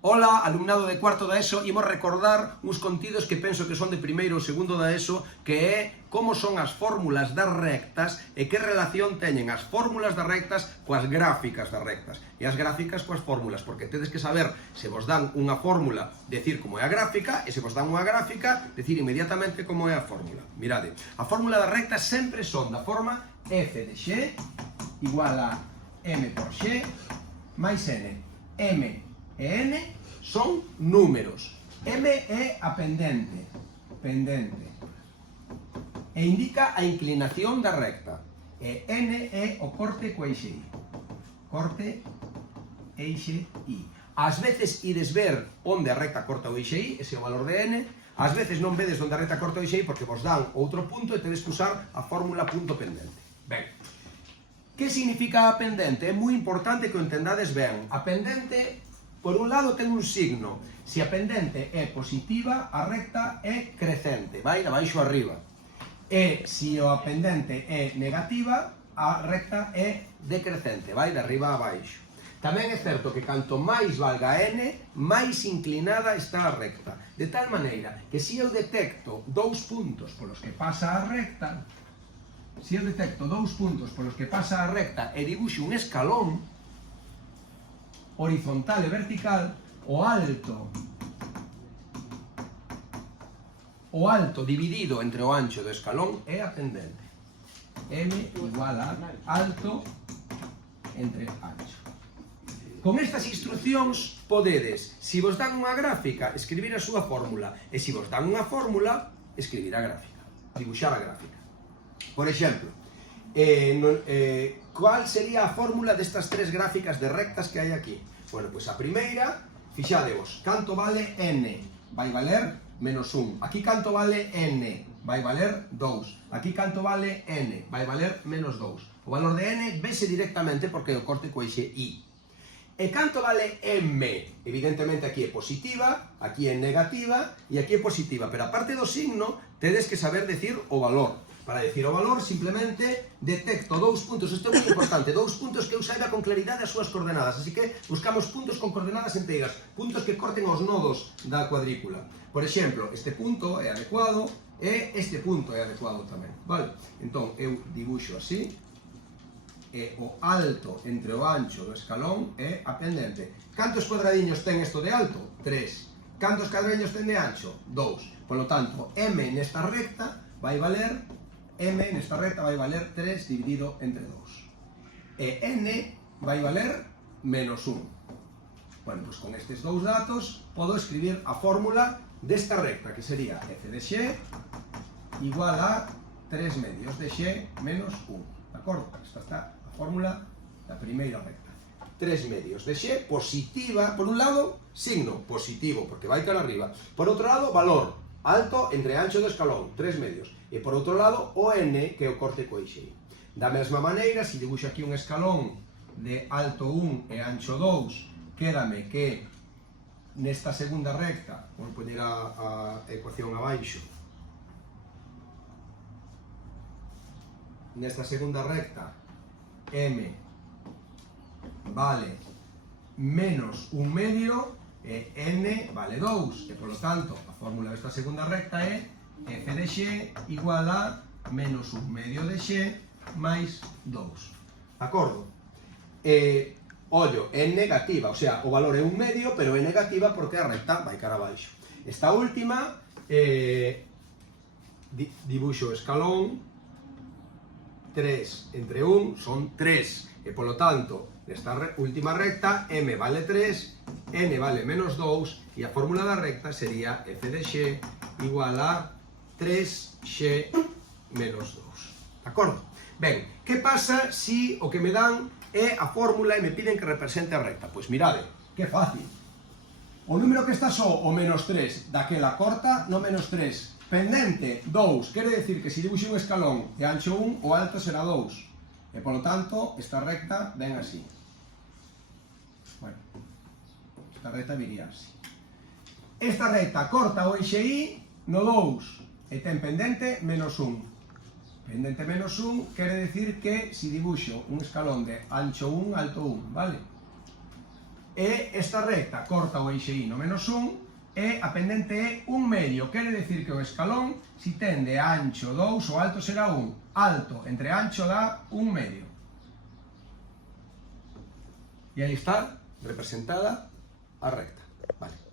Ola, alumnado de cuarto da ESO, imos recordar uns contidos que penso que son de primeiro ou segundo da ESO, que é como son as fórmulas das rectas e que relación teñen as fórmulas das rectas coas gráficas das rectas. E as gráficas coas fórmulas, porque tedes que saber, se vos dan unha fórmula, decir como é a gráfica, e se vos dan unha gráfica, decir inmediatamente como é a fórmula. Mirade, a fórmula das rectas sempre son da forma f de x igual a m por x máis n. M e n son números. M é a pendente, e indica a inclinación da recta. E n é o corte co eixe y. Corte, eixe y. Ás veces ides ver onde a recta corta o eixe y, ese é o valor de n. Ás veces non vedes onde a recta corta o eixe y porque vos dan outro punto e tedes que usar a fórmula punto pendente. Ben, que significa a pendente? É moi importante que o entendades ben. A pendente, por un lado, ten un signo. Se a pendente é positiva, a recta é crecente, vai de baixo a arriba. E se a pendente é negativa, a recta é decrecente, vai de arriba a baixo. Tamén é certo que canto máis valga n, máis inclinada está a recta. De tal maneira que se eu detecto dous puntos polos que pasa a recta, e dibuixo un escalón horizontal e vertical, o alto dividido entre o ancho do escalón é a pendente. M igual a alto entre ancho. Con estas instruccións podedes, se vos dan unha gráfica, escribir a súa fórmula, e se vos dan unha fórmula, escribir a gráfica, dibuixar a gráfica. Por exemplo, ¿cuál sería a fórmula destas tres gráficas de rectas que hai aquí? Bueno, pois a primeira, fixadevos, canto vale n? Vai valer menos 1. Aquí canto vale n? Vai valer 2. Aquí canto vale n? Vai valer menos 2. O valor de n vese directamente porque o corte co eixe y. E canto vale m? Evidentemente aquí é positiva, aquí é negativa e aquí é positiva, pero aparte do signo, tedes que saber decir o valor. Para decir o valor, simplemente detecto dous puntos, isto é moi importante, dous puntos que eu saiba con claridade as súas coordenadas, así que buscamos puntos con coordenadas enteiras, puntos que corten os nodos da cuadrícula. Por exemplo, este punto é adecuado e este punto é adecuado tamén, vale? Entón, eu dibuixo así, e o alto entre o ancho do escalón é a pendente. Cantos cuadradiños ten isto de alto? 3. Cantos cuadradiños ten de ancho? 2. Por lo tanto, m nesta recta vai valer 3 dividido entre 2. E n vai valer menos 1. Bueno, pois con estes dous datos podo escribir a fórmula desta recta, que sería f de x igual a 3 medios de x menos 1. De acordo? Esta está a fórmula da primeira recta. 3 medios de x positiva, por un lado, signo positivo, porque vai cara arriba. Por outro lado, valor alto entre ancho do escalón, 3 medios. E por outro lado, o n, que é o corte co eixe y. Da mesma maneira, se dibuixo aquí un escalón de alto 1 e ancho 2, quédame que nesta segunda recta, vou poñer a ecuación abaixo, nesta segunda recta, m vale menos 1 medio, e n vale 2, e polo tanto a fórmula desta segunda recta é f de x igual a menos 1 medio de x máis 2. De acordo? Ollo, é negativa, o sea, o valor é 1 medio, pero é negativa porque a recta vai cara abaixo. Esta última, dibuixo o escalón, 3 entre 1 son 3, e polo tanto, nesta última recta, m vale 3, n vale menos 2, e a fórmula da recta sería f de x igual a 3x menos 2. De acordo? Ben, que pasa se o que me dan é a fórmula e me piden que represente a recta? Pois mirade, que fácil. O número que está só o menos 3 daquela corta no menos 3. Pendente 2, quere decir que se dibuixo un escalón de ancho 1, o alto será 2. E polo tanto, esta recta ven así. Bueno, esta recta viría así. Esta recta corta o eixe y no 2 e ten pendente menos 1. Pendente menos 1 quere decir que se dibuixo un escalón de ancho 1, alto 1, vale? E esta recta corta o eixe I no menos 1 e a pendente é 1 medio. Quere decir que o escalón, si ten de ancho 2, o alto será 1. Alto entre ancho dá 1 medio. E aí está representada a recta. Vale.